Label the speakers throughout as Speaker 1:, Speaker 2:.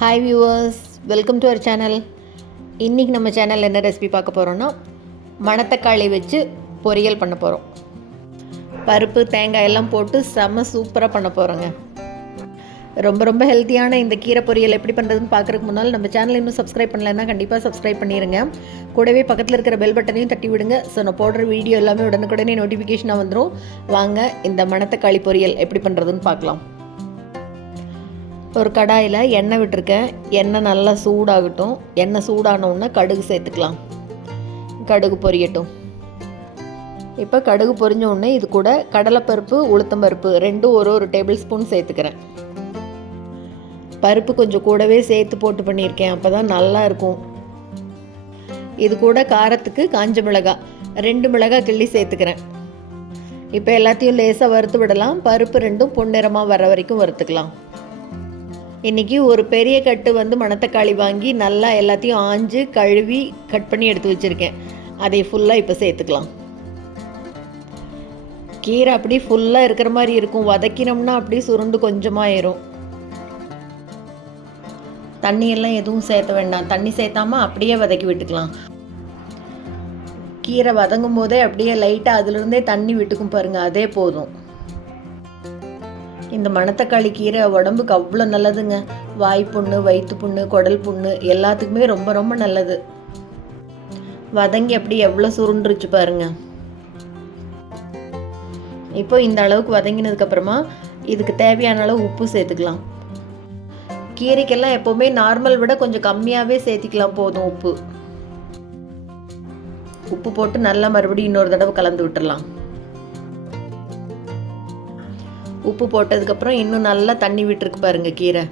Speaker 1: Hi viewers welcome to our channel இன்றைக்கி நம்ம சேனலில் என்ன ரெசிபி பார்க்க போகிறோன்னா மணத்தக்காளி வச்சு பொரியல் பண்ண போகிறோம் பருப்பு தேங்காய் எல்லாம் போட்டு செம்ம சூப்பராக பண்ண போகிறோங்க ரொம்ப ரொம்ப ஹெல்த்தியான இந்த கீரை பொரியல் எப்படி பண்ணுறதுன்னு பார்க்குறதுக்கு முன்னால் நம்ம சேனல் இன்னும் சப்ஸ்கிரைப் பண்ணலைன்னா கண்டிப்பாக சப்ஸ்கிரைப் பண்ணிடுங்க கூடவே பக்கத்தில் இருக்கிற பெல் பட்டனையும் தட்டி விடுங்க. ஸோ நான் போடுற வீடியோ எல்லாமே உடனுக்குடனே நோட்டிஃபிகேஷனாக வந்துடும் வாங்க இந்த மணத்தக்காளி பொரியல் எப்படி பண்ணுறதுன்னு பார்க்கலாம். ஒரு கடாயில் எண்ணெய் விட்டுருக்கேன். எண்ணெய் நல்லா சூடாகட்டும். எண்ணெய் சூடானவுடனே கடுகு சேர்த்துக்கலாம். கடுகு பொரியட்டும். இப்போ கடுகு பொரிஞ்ச உடனே இது கூட கடலைப்பருப்பு உளுத்தம்பருப்பு ரெண்டும் ஒரு ஒரு டேபிள் ஸ்பூன் சேர்த்துக்கிறேன். பருப்பு கொஞ்சம் கூடவே சேர்த்து போட்டு பண்ணியிருக்கேன். அப்போ தான் நல்லா இருக்கும். இது கூட காரத்துக்கு காஞ்ச மிளகாய் ரெண்டு மிளகாய் கிள்ளி சேர்த்துக்கிறேன். இப்போ எல்லாத்தையும் லேசாக வறுத்து விடலாம். பருப்பு ரெண்டும் பொன்னிறமாக வர வரைக்கும் வறுத்துக்கலாம். இன்றைக்கி ஒரு பெரிய கட்டு வந்து மணத்தக்காளி வாங்கி நல்லா எல்லாத்தையும் ஆஞ்சு கழுவி கட் பண்ணி எடுத்து வச்சுருக்கேன். அதை ஃபுல்லாக இப்போ சேர்த்துக்கலாம். கீரை அப்படி ஃபுல்லாக இருக்கிற மாதிரி இருக்கும். வதக்கினோம்னா அப்படி சுருண்டு கொஞ்சமாக ஏறும். தண்ணியெல்லாம் எதுவும் சேர்த்த வேண்டாம். தண்ணி சேர்த்தாம அப்படியே வதக்கி விட்டுக்கலாம். கீரை வதங்கும் போதே அப்படியே லைட்டாக அதுலேருந்தே தண்ணி விட்டுக்கும் பாருங்கள் அதே போதும். இந்த மணத்தக்காளி கீரை உடம்புக்கு அவ்வளோ நல்லதுங்க. வாய் புண்ணு வயிற்று புண்ணு குடல் புண்ணு எல்லாத்துக்குமே ரொம்ப ரொம்ப நல்லது. வதங்கி அப்படி எவ்வளோ சுருண்டுருச்சு பாருங்க. இப்போ இந்த அளவுக்கு வதங்கினதுக்கப்புறமா இதுக்கு தேவையான அளவு உப்பு சேர்த்துக்கலாம். கீரைக்கெல்லாம் எப்போவுமே நார்மல் விட கொஞ்சம் கம்மியாகவே சேர்த்திக்கலாம் போதும் உப்பு. உப்பு போட்டு நல்லா மறுபடியும் இன்னொரு தடவை கலந்து விட்டுடலாம் உப்பு போட்டதுக்கப்புறம் இன்னும் நல்லா தண்ணி விட்டுருக்கு பாருங்க கீரை.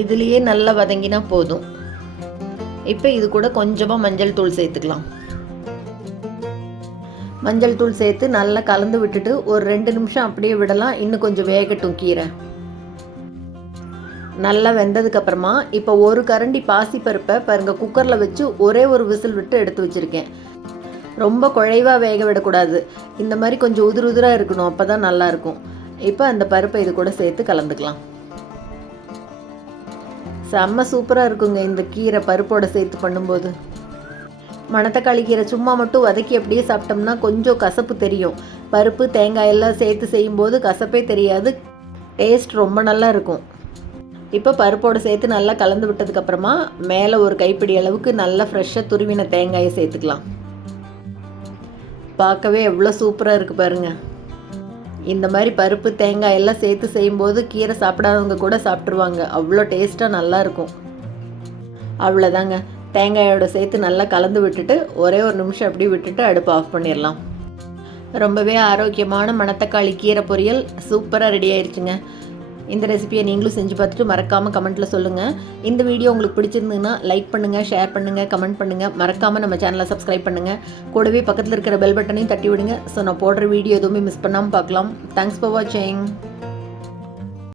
Speaker 1: இதுலேயே நல்லா வதங்கினா போதும். இப்போ இது கூட கொஞ்சமாக மஞ்சள் தூள் சேர்த்துக்கலாம். மஞ்சள் தூள் சேர்த்து நல்லா கலந்து விட்டுட்டு ஒரு ரெண்டு நிமிஷம் அப்படியே விடலாம். இன்னும் கொஞ்சம் வேகட்டும் கீரை. நல்லா வெந்ததுக்கப்புறமா இப்போ ஒரு கரண்டி பாசிப்பருப்பை பாருங்கள் குக்கரில் வச்சு ஒரே ஒரு விசில் விட்டு எடுத்து வச்சுருக்கேன். ரொம்ப குழைவாக வேக விடக்கூடாது. இந்த மாதிரி கொஞ்சம் உதிர் உதிராக இருக்கணும். அப்போ தான் நல்லாயிருக்கும் இப்போ அந்த பருப்பை இது கூட சேர்த்து கலந்துக்கலாம். செம்ம சூப்பராக இருக்குங்க இந்த கீரை பருப்போட சேர்த்து பண்ணும்போது. மணத்தக்காளி கீரை சும்மா மட்டும் வதக்கி அப்படியே சாப்பிட்டோம்னா கொஞ்சம் கசப்பு தெரியும். பருப்பு தேங்காய் எல்லாம் சேர்த்து செய்யும்போது கசப்பே தெரியாது. டேஸ்ட் ரொம்ப நல்லா இருக்கும். இப்போ பருப்போடு சேர்த்து நல்லா கலந்து விட்டதுக்கப்புறமா மேலே ஒரு கைப்பிடி அளவுக்கு நல்லா ஃப்ரெஷ்ஷாக துருவின தேங்காயை சேர்த்துக்கலாம். பார்க்கவே எவ்வளோ சூப்பராக இருக்குது பாருங்கள் இந்த மாதிரி பருப்பு தேங்காய் எல்லாம் சேர்த்து செய்யும்போது கீரை சாப்பிடாதவங்க கூட சாப்பிட்ருவாங்க அவ்வளோ டேஸ்ட்டாக நல்லாயிருக்கும் அவ்வளோதாங்க தேங்காயோட சேர்த்து நல்லா கலந்து விட்டுட்டு ஒரே ஒரு நிமிஷம் அப்படி விட்டுட்டு அடுப்பு ஆஃப் பண்ணிடலாம். ரொம்பவே ஆரோக்கியமான மணத்தக்காளி கீரை பொரியல் சூப்பராக ரெடி ஆயிடுச்சுங்க இந்த ரெசிபியை நீங்களும் செஞ்சு பார்த்துட்டு மறக்காமல் கமெண்ட்டில் சொல்லுங்கள் இந்த வீடியோ உங்களுக்கு பிடிச்சிருந்ததுன்னா லைக் பண்ணுங்கள் ஷேர் பண்ணுங்கள் கமெண்ட் பண்ணுங்கள் மறக்காமல் நம்ம சேனலை சப்ஸ்கிரைப் பண்ணுங்கள் கூடவே பக்கத்தில் இருக்கிற பெல் பட்டனையும் தட்டி விடுங்க. ஸோ நான் போடுற வீடியோ எதுவுமே மிஸ் பண்ணாமல் பார்க்கலாம். தேங்க்ஸ் ஃபார் வாட்சிங்